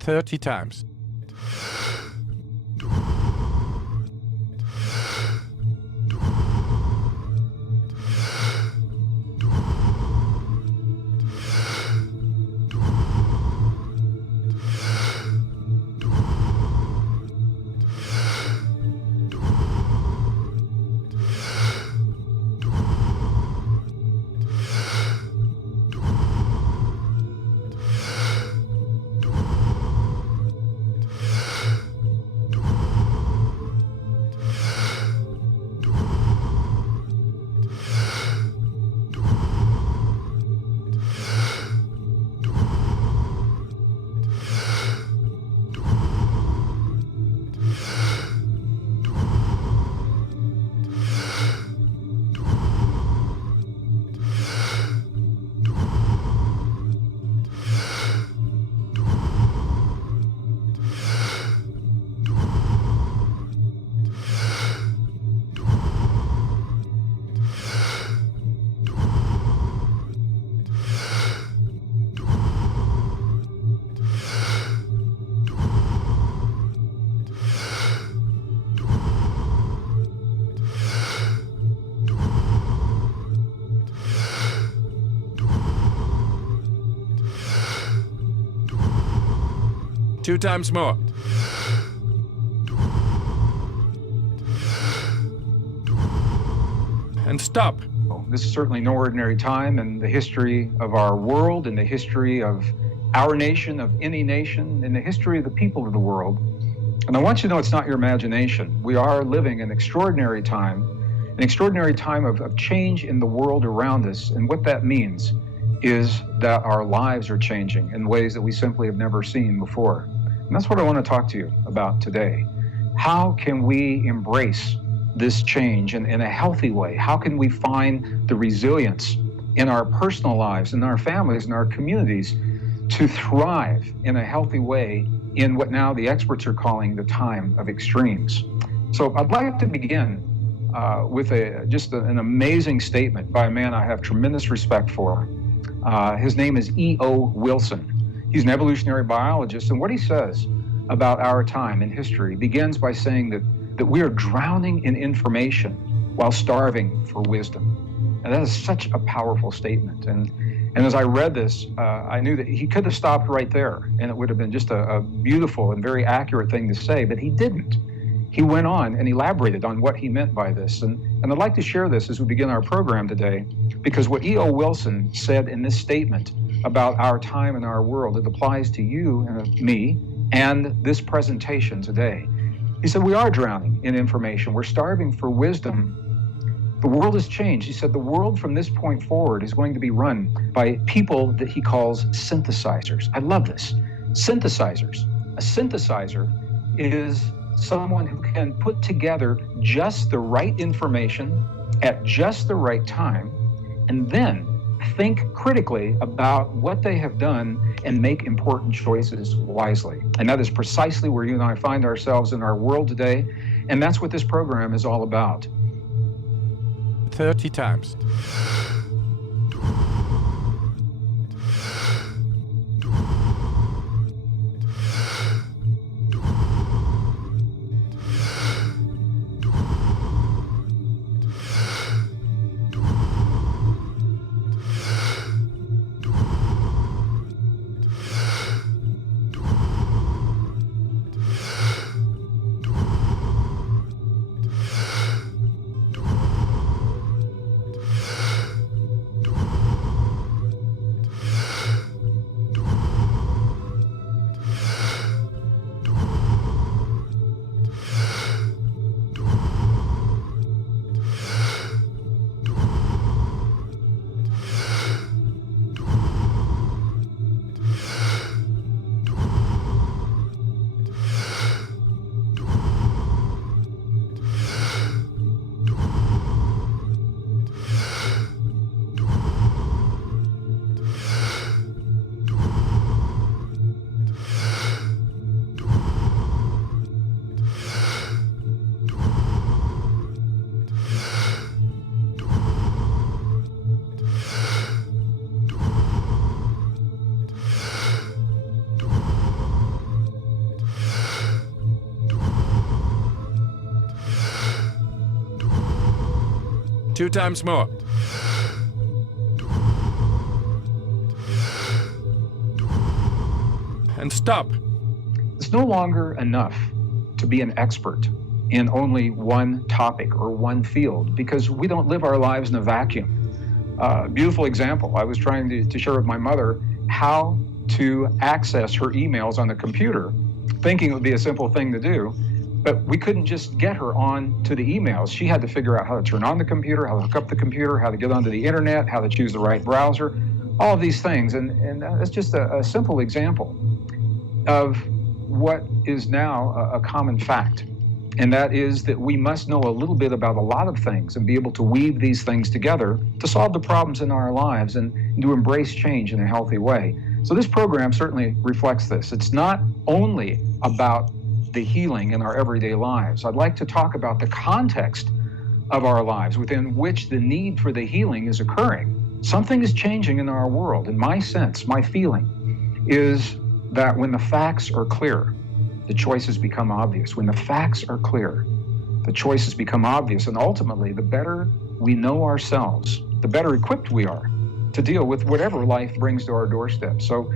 30 times. Two times more. And stop. This is certainly no ordinary time in the history of our world, in the history of our nation, of any nation, in the history of the people of the world. And I want you to know it's not your imagination. We are living an extraordinary time of change in the world around us. And what that means is that our lives are changing in ways that we simply have never seen before. And that's what I want to talk to you about today. How can we embrace this change in a healthy way? How can we find the resilience in our personal lives, in our families, in our communities to thrive in a healthy way in what now the experts are calling the time of extremes? So I'd like to begin with just an amazing statement by a man I have tremendous respect for. His name is E.O. Wilson. He's an evolutionary biologist, and what he says about our time in history begins by saying that we are drowning in information while starving for wisdom. And that is such a powerful statement. And as I read this, I knew that he could have stopped right there, and it would have been just a beautiful and very accurate thing to say, but he didn't. He went on and elaborated on what he meant by this. And I'd like to share this as we begin our program today, because what E.O. Wilson said in this statement about our time and our world, it applies to you and me and this presentation today. He said, we are drowning in information. We're starving for wisdom. The world has changed. He said the world from this point forward is going to be run by people that he calls synthesizers. I love this. Synthesizers. A synthesizer is someone who can put together just the right information at just the right time, and then think critically about what they have done and make important choices wisely. And that is precisely where you and I find ourselves in our world today, and that's what this program is all about. 30 times. 2 times more. And stop. It's no longer enough to be an expert in only one topic or one field, because we don't live our lives in a vacuum. Beautiful example. I was trying to share with my mother how to access her emails on the computer, thinking it would be a simple thing to do, but we couldn't just get her on to the emails. She had to figure out how to turn on the computer, how to hook up the computer, how to get onto the internet, how to choose the right browser, all of these things. And that's just a simple example of what is now a common fact. And that is that we must know a little bit about a lot of things and be able to weave these things together to solve the problems in our lives and to embrace change in a healthy way. So this program certainly reflects this. It's not only about the healing in our everyday lives. I'd like to talk about the context of our lives within which the need for the healing is occurring. Something is changing in our world, and my sense, my feeling, is that when the facts are clear, the choices become obvious. When the facts are clear, the choices become obvious, and ultimately, the better we know ourselves, the better equipped we are to deal with whatever life brings to our doorstep. So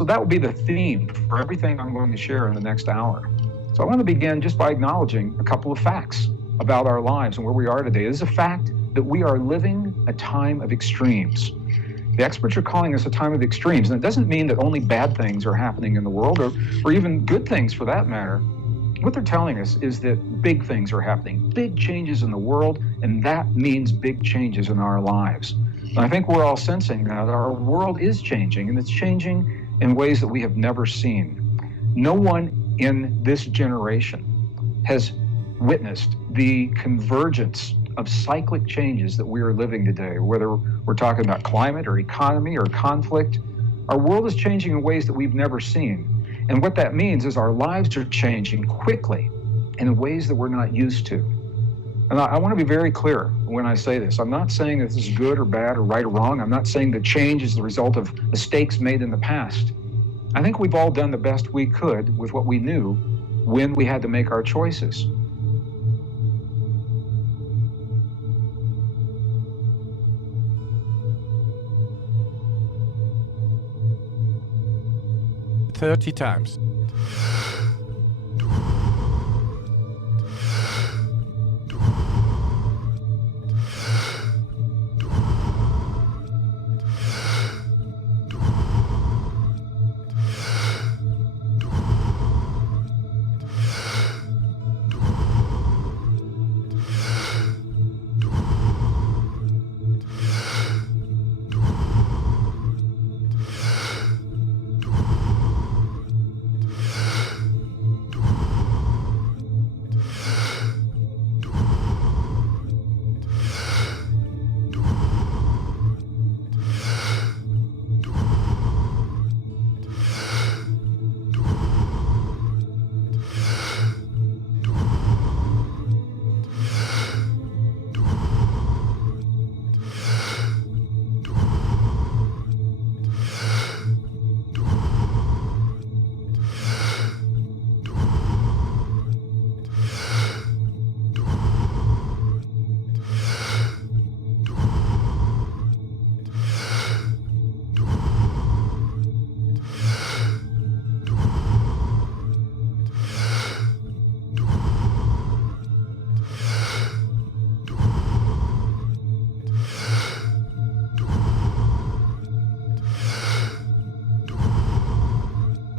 that will be the theme for everything I'm going to share in the next hour. So I want to begin just by acknowledging a couple of facts about our lives and where we are today. It is a fact that we are living a time of extremes. The experts are calling this a time of extremes, and it doesn't mean that only bad things are happening in the world, or even good things for that matter. What they're telling us is that big things are happening, big changes in the world, and that means big changes in our lives. And I think we're all sensing that our world is changing, and it's changing in ways that we have never seen. No one in this generation has witnessed the convergence of cyclic changes that we are living today, whether we're talking about climate or economy or conflict. Our world is changing in ways that we've never seen. And what that means is our lives are changing quickly in ways that we're not used to. And I want to be very clear when I say this. I'm not saying that this is good or bad or right or wrong. I'm not saying that change is the result of mistakes made in the past. I think we've all done the best we could with what we knew when we had to make our choices. Thirty times.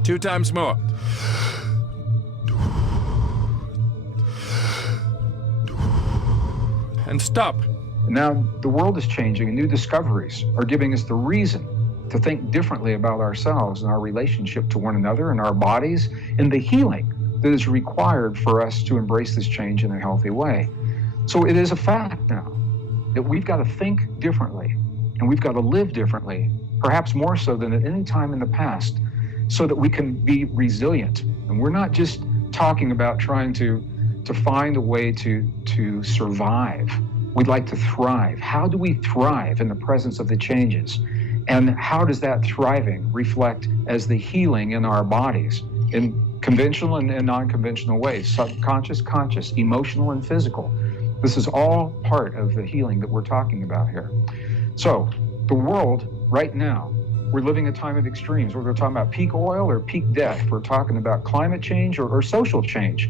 Two times more. And stop. Now, the world is changing, and new discoveries are giving us the reason to think differently about ourselves and our relationship to one another and our bodies, and the healing that is required for us to embrace this change in a healthy way. So it is a fact now that we've got to think differently, and we've got to live differently, perhaps more so than at any time in the past, so that we can be resilient. And we're not just talking about trying to find a way to survive. We'd like to thrive. How do we thrive in the presence of the changes? And how does that thriving reflect as the healing in our bodies in conventional and non-conventional ways, subconscious, conscious, emotional and physical? This is all part of the healing that we're talking about here. So the world right now, we're living a time of extremes. Whether we're talking about peak oil or peak death, we're talking about climate change or social change.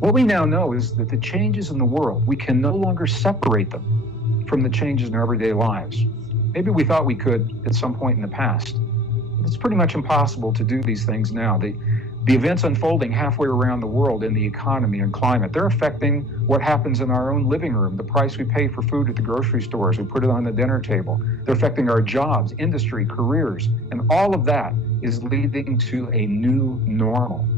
What we now know is that the changes in the world, we can no longer separate them from the changes in our everyday lives. Maybe we thought we could at some point in the past. It's pretty much impossible to do these things now. The events unfolding halfway around the world in the economy and climate, they're affecting what happens in our own living room, the price we pay for food at the grocery stores, we put it on the dinner table. They're affecting our jobs, industry, careers, and all of that is leading to a new normal.